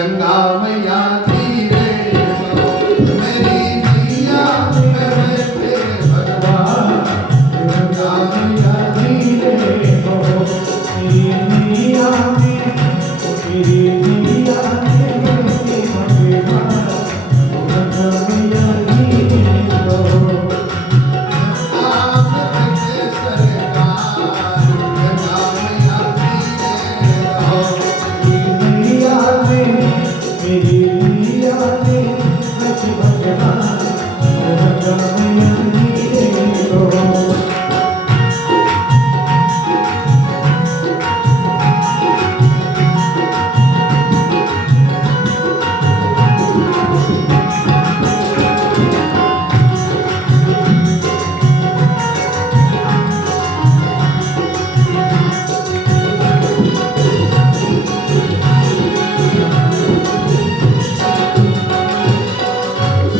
गंगा मैया धीरे बहो, मेरी नैया में बैठे भगवान। गंगा मैया धीरे बहो, मेरी नैया में, मेरी नैया में बैठे भगवान। गंगा मैया धीरे बहो, आप बैठे सरकार। गंगा मैया धीरे बहो, मेरी नैया में, मेरी नैया में बैठे भगवान। गंगा मैया धीरे बहो।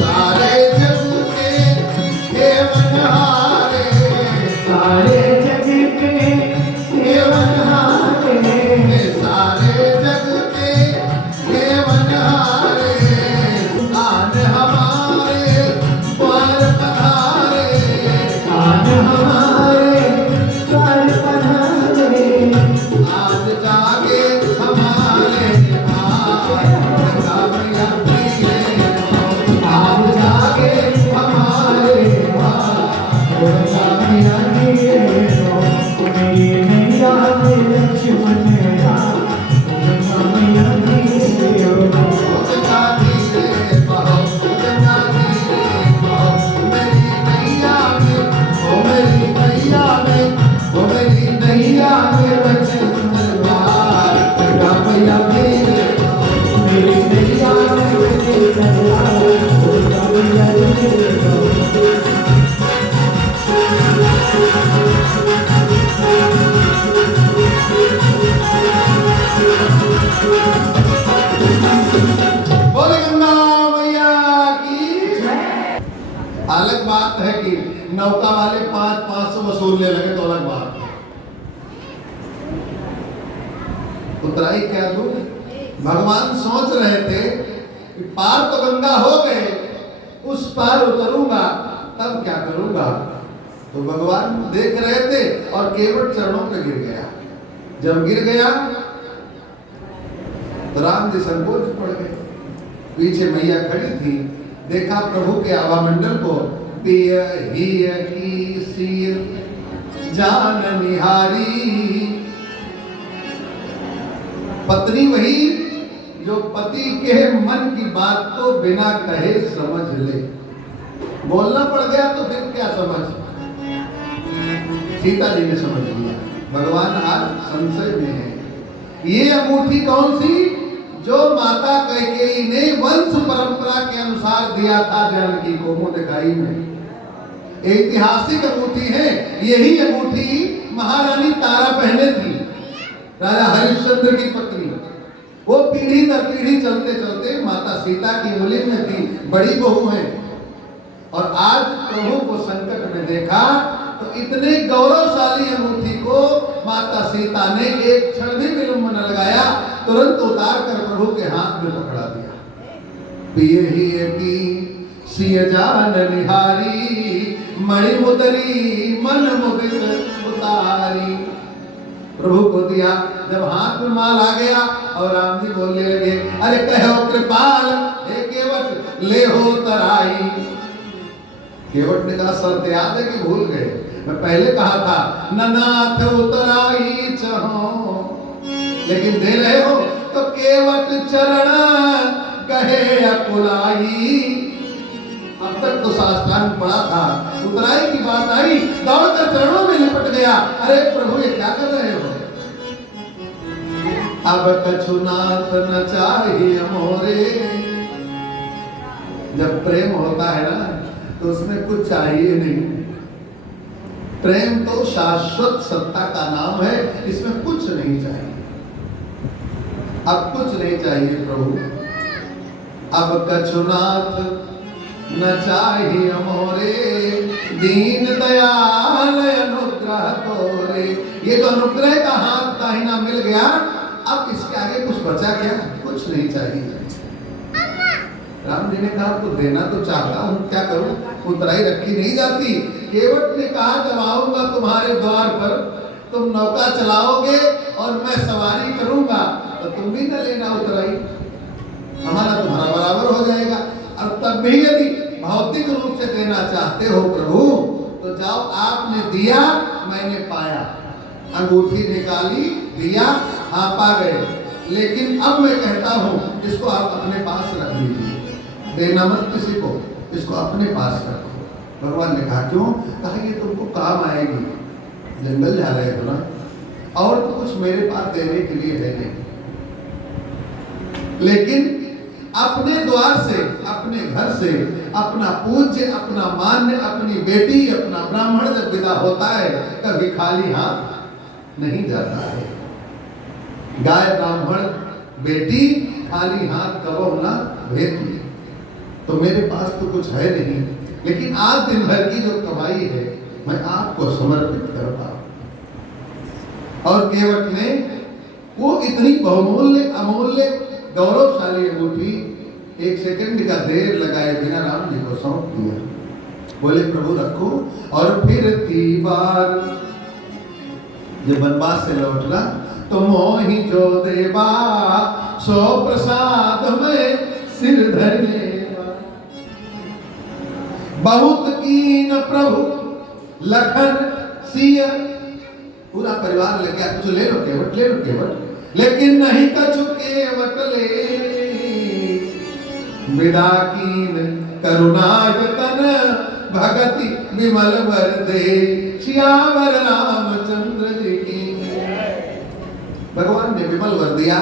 सारे जग के हेवनहारे, सारे जग के हेवनहारे, सारे जग के हेवनहारे, आन हमारे द्वार पधारे। आज हमारे द्वार पधारे। आज जागे हमारे भाई, गंगा मैया धीरे बहो, आज जागे हमारे भाई। गंगा मैया धीरे बहो, मेरी नैया में लक्ष्मण राम। गंगा मैया धीरे बहो, गंगा धीरे बहो, गंगा धीरे बहो, मेरी नैया में, ओ मेरी नैया में, ओ मेरी नैया में बचे दरबार। गंगा मैया धीरे बहो, मेरी नैया में बैठे भगवान। गंगा मैया धीरे बहो, बोले गंगा मैया की। अलग बात है कि नौका वाले 500 वसूलने लगे तो अलग बात है। उतराई क्या दूं? भगवान सोच रहे थे कि पार तो गंगा हो गए, उस पार उतरूंगा तब क्या करूंगा। तो भगवान देख रहे थे और केवट चरणों पे गिर गया। जब गिर गया तो राम जी संकोच पड़ गए। पीछे मैया खड़ी थी, देखा प्रभु के आभामंडल को, पिय हिय की सिय जान निहारी। पत्नी वही जो पति के मन की बात को बिना कहे समझ ले। बोलना पड़ गया तो फिर क्या समझ। सीता जी ने समझ लिया। भगवान आज संशय में है। ये अंगूठी कौन सी जो माता कैकेयी ने वंश परंपरा के अनुसार दिया था जानकी को मोदकाई में। ऐतिहासिक अंगूठी है। यही अंगूठी महारानी तारा पहने थी, राजा हरिश्चंद्र की पत्नी। वो पीढ़ी दर पीढ़ी चलते चलते माता सीता की उंगली में थी, बड़ी बहू है। और आज प्रभु को संकट में देखा तो इतने गौरवशाली अंगूठी को माता सीता ने एक क्षण भी विलंब न लगाया, तुरंत उतार कर प्रभु के हाथ में पकड़ा दिया। पिए ही की सिय जान निहारी, मणि मुदरी मन मुदित उतारी। प्रभु को दिया। जब हाथ में माल आ गया और राम जी बोलने लगे, अरे कहो कृपाल हे केवट ले हो तराई। केवट ने कहा शर्त याद है कि भूल गए? मैं पहले कहा था ननाथ उतराई चहो, लेकिन दे रहे हो तो केवट चरण कहे अकुलाई। अब तक तो साष्टांग पड़ा था, उतराई की बात आई, दौड़कर चरणों में लिपट गया। अरे प्रभु ये क्या कर रहे हो? अब कछुनाथ न चाहिए मोरे। जब प्रेम होता है ना तो उसमें कुछ चाहिए नहीं। प्रेम तो शाश्वत सत्ता का नाम है, इसमें कुछ नहीं चाहिए। अब कुछ नहीं चाहिए प्रभु। अब कछुनाथ न चाहिए मोरे, दीन दयाल अनुग्रह तोरे। ये तो अनुग्रह का हाथ दाहिना मिल गया, अब इसके आगे आगे कुछ बचा क्या? कुछ नहीं चाहिए। राम जी ने कहा तो देना तो चाहता हूँ, क्या करूं? उतराई रखी नहीं जाती। केवट ने कहा जब आऊंगा तुम्हारे द्वार पर, तुम नौका चलाओगे और मैं सवारी करूंगा, तो तुम भी न लेना उतराई, हमारा तुम्हारा बराबर हो जाएगा। और तब भी यदि भौतिक रूप से देना चाहते हो प्रभु, तो जाओ, आपने दिया मैंने पाया, अंगूठी निकाली दिया, हाँ पा गए, लेकिन अब मैं कहता हूं इसको आप अपने पास रख लीजिए, देना मत किसी को, इसको अपने पास रखो। भगवान ने कहा क्यों? कहा ये तुमको काम आएगी, जंगल जा रहे हो ना, और तो कुछ मेरे पास देने के लिए है नहीं। लेकिन अपने द्वार से, अपने घर से अपना पूज्य, अपना मान्य, अपनी बेटी, अपना ब्राह्मण जब विदा होता है, कभी खाली हाथ नहीं जाता है। गाय ब्राह्मण बेटी खाली हाथ कबो ना भेजी। तो मेरे पास तो कुछ है नहीं, लेकिन आज दिन भर की जो कमाई है मैं आपको समर्पित करता हूं। और केवट ने वो इतनी बहुमूल्य, अमूल्य, गौरवशाली अंगूठी 1 सेकंड का देर लगाए बिना राम जी को सौंप दिया। बोले प्रभु रखो। और फिर 3 बार जब वनवास से लौटना, तो मोहि जो देवा सो प्रसाद में सिर धर लेवा, बहुत कीन प्रभु लखन सिय। पूरा परिवार लग गया, कुछ ले लो केवट, ले लो केवट, लेकिन नहीं कछु केवट ले, विदा कीन करुणायतन भगति विमल वर दे, श्यावर रामचंद्र जी की। भगवान ने विमल वर दिया,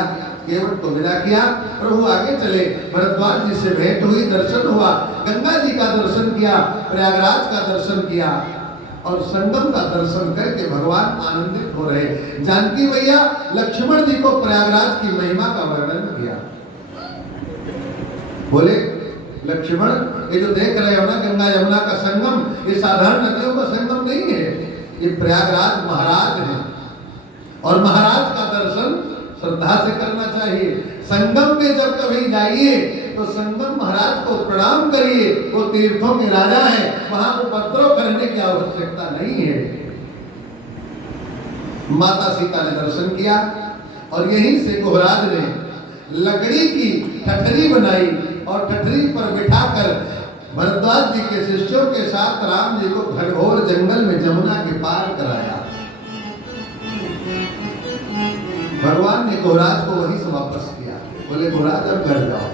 केवट को विदा किया। प्रभु आगे चले, भरद्वाज जी से भेंट हुई, दर्शन हुआ, गंगा जी का दर्शन किया, प्रयागराज का दर्शन किया, और संगम का दर्शन करके भगवान आनंदित हो रहे। जानकी मैया लक्ष्मण जी को प्रयागराज की महिमा का वर्णन किया। बोले लक्ष्मण, ये जो देख रहे हो ना गंगा यमुना का संगम, ये साधारण नदियों का संगम नहीं है, ये प्रयागराज महाराज है, और महाराज का दर्शन श्रद्धा से करना चाहिए। संगम में जब कभी जाइए तो संगम महाराज को प्रणाम करिए, वो तीर्थों के राजा हैं, वहां उपद्रव करने की आवश्यकता नहीं है। माता सीता ने दर्शन किया, और यहीं से गुहराज ने लकड़ी की ठठरी बनाई, और ठठरी पर बिठाकर भरद्वाज जी के शिष्यों के साथ राम जी को घनघोर जंगल में जमुना के पार कराया। भगवान ने गुहराज को वहीं से वापस किया। बोले गुहराज अब घर जाओ,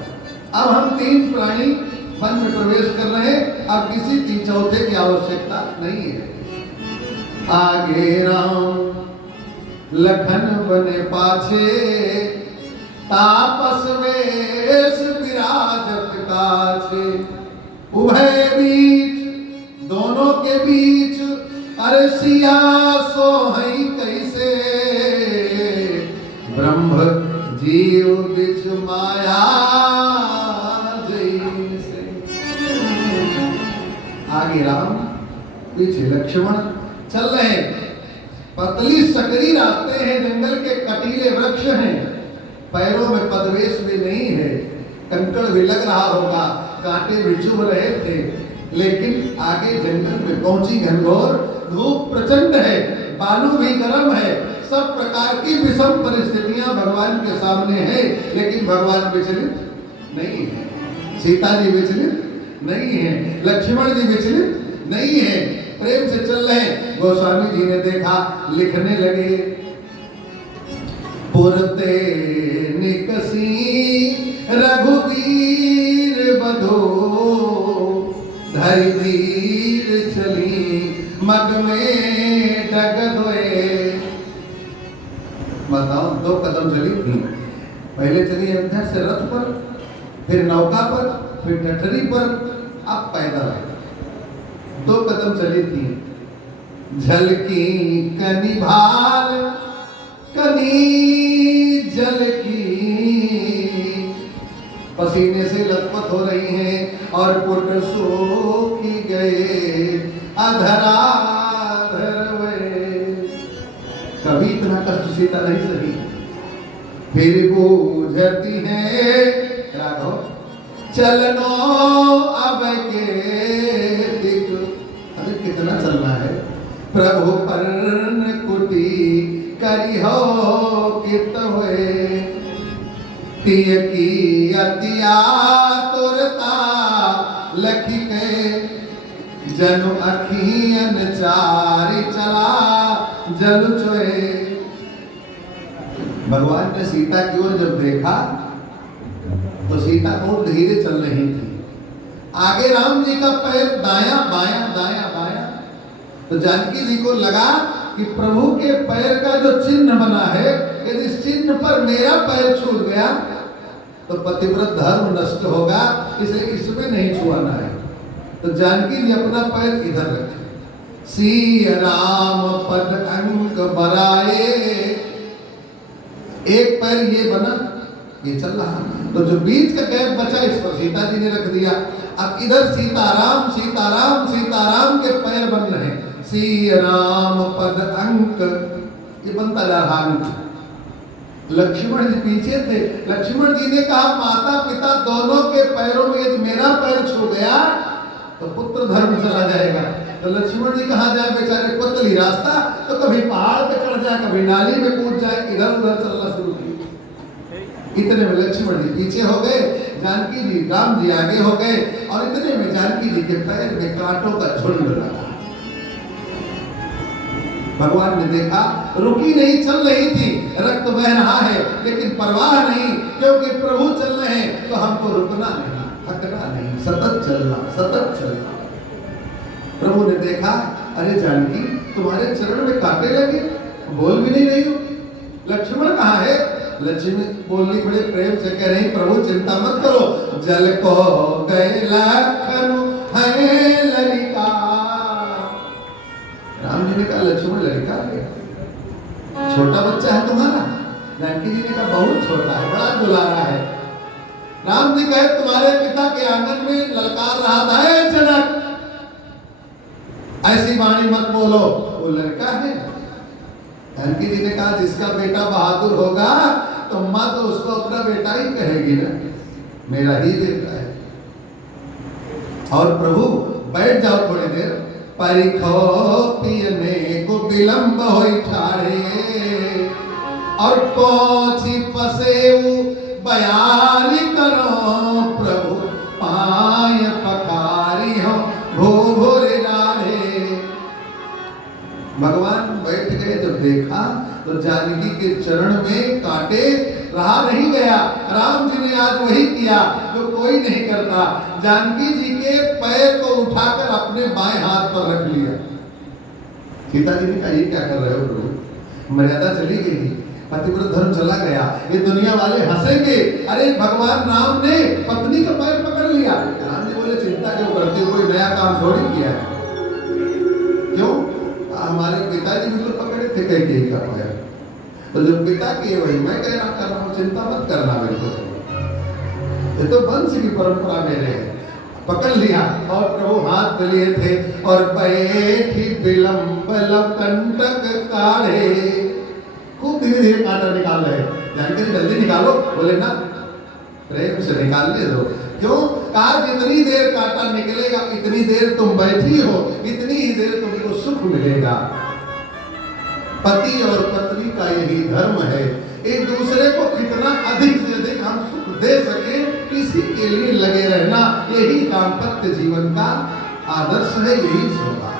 अब हम 3 प्राणी वन में प्रवेश कर रहे हैं, अब किसी 3 चौथे की आवश्यकता नहीं है। आगे राम लखन बने पाछे, तापस वेश विराजत काछे, उभय बीच, दोनों के बीच, अरे सिया सोहई कैसे, ब्रह्म जीव बिच माया जैसे। आगे राम, पीछे लक्ष्मण चल रहे हैं। पतली सकरी रास्ते हैं, जंगल के कटीले वृक्ष हैं, पैरों में पदवेश भी नहीं है, कंकड़ भी लग रहा होगा, कांटे भी चुभ रहे थे, लेकिन आगे जंगल में पहुंची घनघोर धूप प्रचंड है, बालू भी गर्म है, सब प्रकार की विषम परिस्थितियां भगवान के सामने है, लेकिन भगवान विचलित नहीं है, सीता जी विचलित नहीं है, लक्ष्मण जी विचलित नहीं है, प्रेम से चल रहे। गोस्वामी जी ने देखा, लिखने लगे, पुरते निकसी रघुवीर बधो, धरि धीर चली मग में डगदोए। बताओ, 2 कदम चली थी, पहले चली अयोध्या से रथ पर, फिर नौका पर, फिर ठठरी पर, अब पैदल 2 कदम चली थी। झलकी कनि भाल कनी जल की, पसीने से लथपथ हो रही हैं, और पुट सूखी गए अधरा धरवे। कभी इतना कष्ट सीता नहीं सही, फिर बूझती है राघव चलनो अब के दिक। अभी कितना चलना है? प्रभु पर्ण कुटी करी हो कित हुए तिय की अतिया तुरता लखी के जनु अखियन चारि चला जल चोए। भगवान ने सीता की ओर जब देखा तो सीता बहुत धीरे चल रही थी। आगे राम जी का पैर दाया बाया दाया बाया, तो जानकी जी को लगा कि प्रभु के पैर का जो चिन्ह बना है, यदि इस चिन्ह पर मेरा पैर छूट गया तो पतिव्रत धर्म नष्ट होगा, इसलिए इसमें नहीं छुआना है। तो जानकी जी अपना पैर इधर रखे। सी राम पद अंक बराए, एक पैर ये बना, ये चल रहा, तो जो बीच का गैप बचा इस पर सीता जी ने रख दिया। अब इधर सीताराम सीताराम सीताराम के पैर बन रहे, सी राम पद अंक, ये बनता जा रहा अंक। लक्ष्मण जी पीछे थे। लक्ष्मण जी ने कहा माता पिता दोनों के पैरों में यदि मेरा पैर छू गया तो पुत्र धर्म चला जाएगा। तो लक्ष्मण जी कहाँ जाए बेचारे, पतली रास्ता, तो कभी पहाड़ पे चढ़ जाए, कभी नाली में कूद जाए, इधर उधर चलना शुरू किया। इतने में लक्ष्मण जी पीछे हो गए, जानकी जी राम जी आगे हो गए, और इतने में जानकी जी के पैर में कांटों का झुंड लगा। भगवान ने देखा, रुकी नहीं, चल रही थी, रक्त बह रहा है, लेकिन परवाह नहीं, क्योंकि प्रभु चल रहे हैं तो हमको रुकना नहीं, थकना नहीं, सतत चलना, सतत चलना। प्रभु ने देखा, अरे जानकी तुम्हारे चरण में कांटे लगे, बोल भी नहीं रही हो। लक्ष्मण कहाँ है? लक्ष्मी बोलनी बड़े प्रेम से कह रही, प्रभु चिंता मत करो, जल को गए लखन है ललिका। राम जी ने कहा लक्ष्मण लड़का है, छोटा बच्चा है तुम्हारा। जानकी जी ने कहा बहुत छोटा है, बड़ा दुलारा है। राम जी कहे तुम्हारे पिता के आंगन में ललकार रहा था, ए जनक ऐसी वाणी मत बोलो, वो लड़का है। जानकी जी ने कहा जिसका बेटा बहादुर होगा तो माँ तो उसको अपना बेटा ही कहेगी ना, मेरा ही बेटा है। और प्रभु बैठ जाओ थोड़ी देर, परिखो पियने को विलंब होई ठाड़े, और पोछी पसेऊ बयाली करो, प्रभु पाय पखारी हो भोरे डाढ़े। भगवान बैठ गए, जब देखा तो जानकी के चरण में कांटे रहा नहीं गया। राम जी ने आज वही किया जो कोई नहीं करता, जानकी जी के पैर को उठाकर अपने बाएं हाथ पर रख लिया। सीता जी ने कहा ये क्या कर रहे हो प्रभु, मर्यादा चली गई, पतिव्रत धर्म चला गया, ये दुनिया वाले हंसेंगे। अरे भगवान राम ने पत्नी का पैर पकड़ लिया। राम जी बोले चिंता क्यों करते हो, कोई नया काम थोड़ी किया है। क्यों? हमारे पिताजी भी तो पकड़े थे कैकेयी का पैर, तो जो पिता की वही मैं कह रहा हूँ, चिंता मत करना मेरे को, ये तो वंश की परंपरा मेरे है। पकड़ लिया और प्रभु हाथ में लिए थे, और बैठी विलंब कंटक काढ़े, खूब धीरे धीरे कांटा निकाल रहे। जानकारी जल्दी निकालो, बोले ना प्रेम से निकालने दो। क्यों? कहा जितनी देर कांटा निकलेगा इतनी देर तुम बैठी हो, इतनी ही देर तुमको सुख मिलेगा। पति और पत्नी का यही धर्म है, एक दूसरे को कितना अधिक से अधिक हम सुख दे सके इसी के लिए लगे रहना, यही दाम्पत्य जीवन का आदर्श है, यही शोभा।